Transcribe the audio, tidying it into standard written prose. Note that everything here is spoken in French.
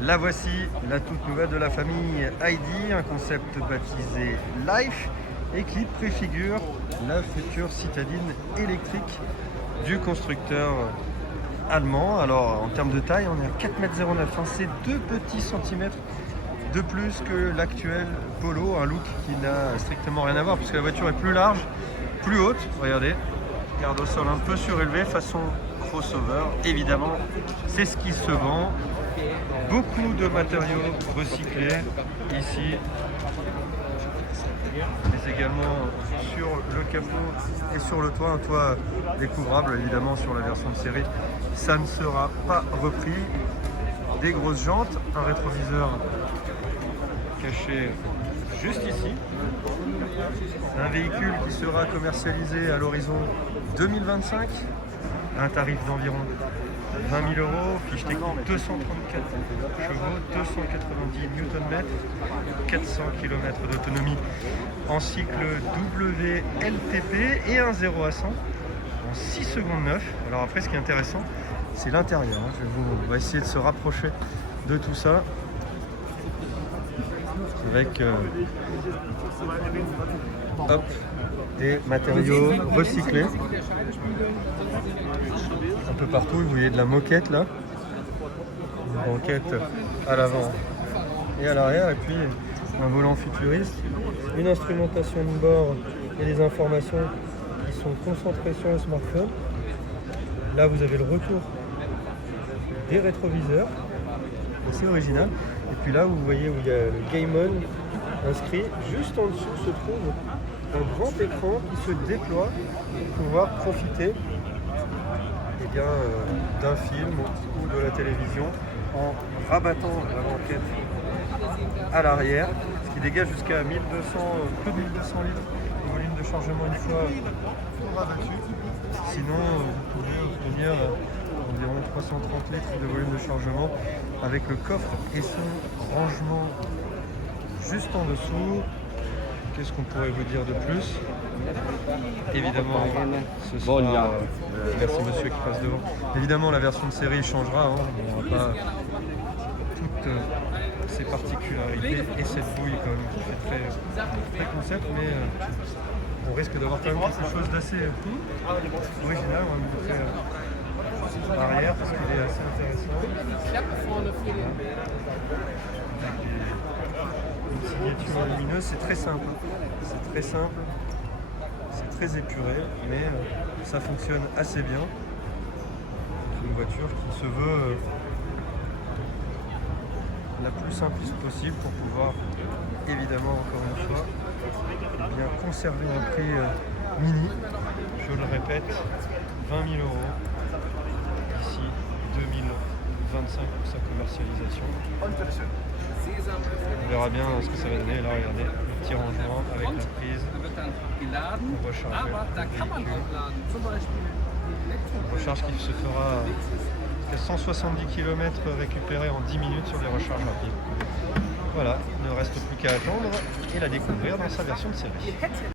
La voici, la toute nouvelle de la famille ID, un concept baptisé Life et qui préfigure la future citadine électrique du constructeur allemand. Alors en termes de taille, on est à 4,09 m, hein, c'est 2 petits centimètres de plus que l'actuel Polo, un look qui n'a strictement rien à voir puisque la voiture est plus large, plus haute, regardez, garde au sol un peu surélevé façon crossover, évidemment c'est ce qui se vend. Beaucoup de matériaux recyclés ici, mais également sur le capot et sur le toit, un toit découvrable évidemment sur la version de série, ça ne sera pas repris. Des grosses jantes, un rétroviseur caché juste ici, un véhicule qui sera commercialisé à l'horizon 2025, un tarif d'environ 20 000 €, fiche technique 234 chevaux, 290 Nm, 400 km d'autonomie en cycle WLTP et un 0 à 100 en 6 secondes 9. Alors après, ce qui est intéressant, c'est l'intérieur. On va essayer de se rapprocher de tout ça avec des matériaux recyclés un peu partout. Vous voyez de la moquette là, une banquette à l'avant et à l'arrière, et puis un volant futuriste, une instrumentation de bord et des informations qui sont concentrées sur le smartphone. Là vous avez le retour des rétroviseurs, c'est original. Et puis là vous voyez où il y a le Game On inscrit. Juste en dessous se trouve un grand écran qui se déploie pour pouvoir profiter d'un film ou de la télévision en rabattant la banquette à l'arrière, ce qui dégage jusqu'à 1200, plus de 1200 litres de volume de chargement une fois rabattu. Sinon, vous pouvez obtenir environ 330 litres de volume de chargement avec le coffre et son rangement juste en dessous. Qu'est-ce qu'on pourrait vous dire de plus? Évidemment, ce sera... merci monsieur qui passe devant. Évidemment, la version de série changera, hein. On n'aura pas toutes ses particularités et cette bouille quand même qui fait très concept, mais on risque d'avoir quand même quelque chose d'assez original. On va vous montrer arrière parce qu'il est assez intéressant. Une signature lumineuse, c'est très simple, c'est très épuré, mais ça fonctionne assez bien. C'est une voiture qui se veut la plus simpliste possible pour pouvoir, évidemment, encore une fois, bien conserver un prix mini. Je le répète, 20 000 € d'ici 2025 pour sa commercialisation. On verra bien ce que ça va donner. Là, regardez, le petit rangement avec la prise pour recharger le véhicule. Une recharge qui se fera à 170 km récupérés en 10 minutes sur des recharges rapides. Voilà, il ne reste plus qu'à attendre et la découvrir dans sa version de série.